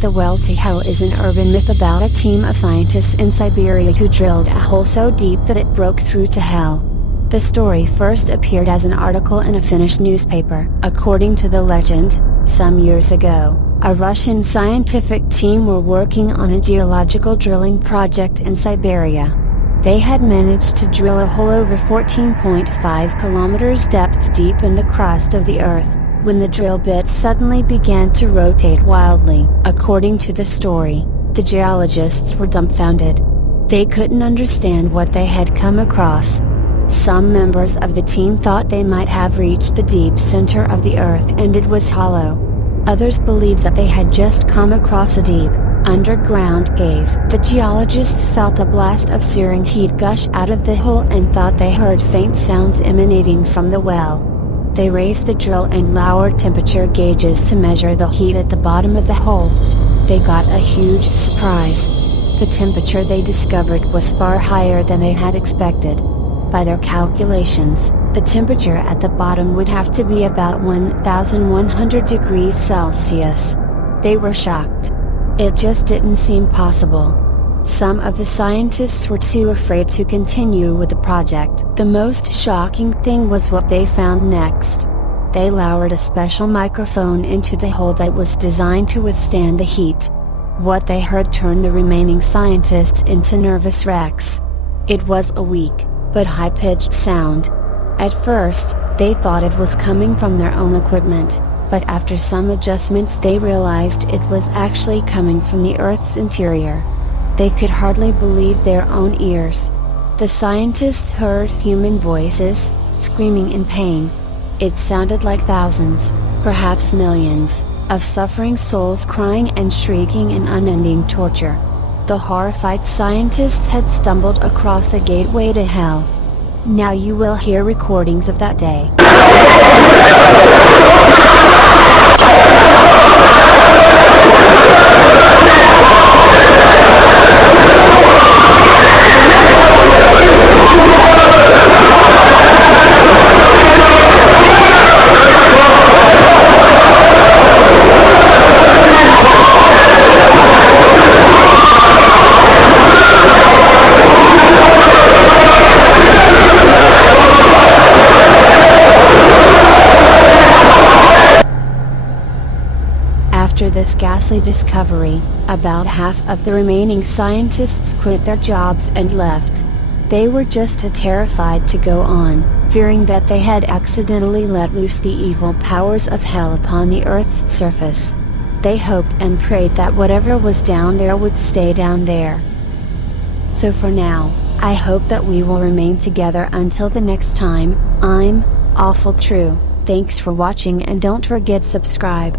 The well to hell is an urban myth about a team of scientists in Siberia who drilled a hole so deep that it broke through to hell. The story first appeared as an article in a Finnish newspaper. According to the legend, some years ago, a Russian scientific team were working on a geological drilling project in Siberia. They had managed to drill a hole over 14.5 kilometers depth deep in the crust of the earth, when the drill bit suddenly began to rotate wildly. According to the story, the geologists were dumbfounded. They couldn't understand what they had come across. Some members of the team thought they might have reached the deep center of the earth and it was hollow. Others believed that they had just come across a deep, underground cave. The geologists felt a blast of searing heat gush out of the hole and thought they heard faint sounds emanating from the well. They raised the drill and lowered temperature gauges to measure the heat at the bottom of the hole. They got a huge surprise. The temperature they discovered was far higher than they had expected. By their calculations, the temperature at the bottom would have to be about 1,100 degrees Celsius. They were shocked. It just didn't seem possible. Some of the scientists were too afraid to continue with the project. The most shocking thing was what they found next. They lowered a special microphone into the hole that was designed to withstand the heat. What they heard turned the remaining scientists into nervous wrecks. It was a weak, but high-pitched sound. At first, they thought it was coming from their own equipment, but after some adjustments they realized it was actually coming from the Earth's interior. They could hardly believe their own ears. The scientists heard human voices, screaming in pain. It sounded like thousands, perhaps millions, of suffering souls crying and shrieking in unending torture. The horrified scientists had stumbled across a gateway to hell. Now you will hear recordings of that day. After this ghastly discovery, about half of the remaining scientists quit their jobs and left. They were just too terrified to go on, fearing that they had accidentally let loose the evil powers of hell upon the Earth's surface. They hoped and prayed that whatever was down there would stay down there. So for now, I hope that we will remain together until the next time. I'm Awful True. Thanks for watching and don't forget subscribe.